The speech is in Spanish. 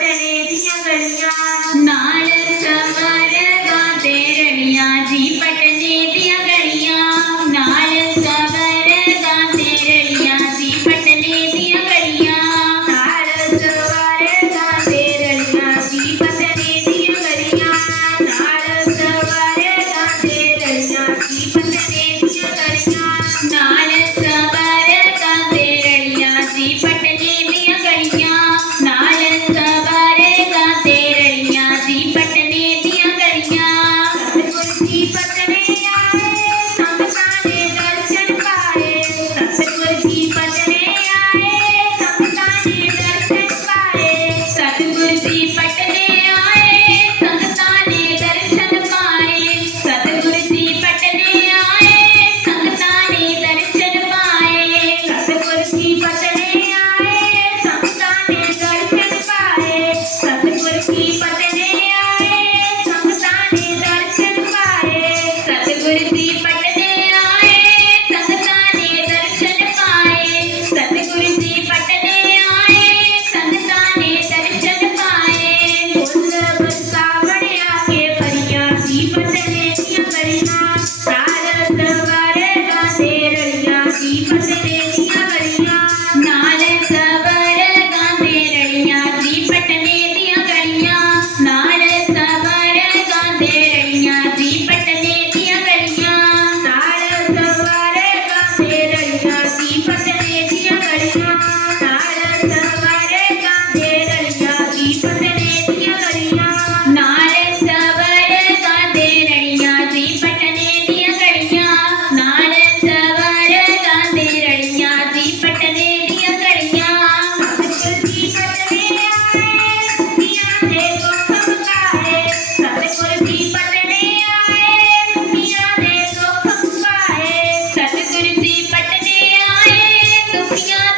tenería realidad. No. Happy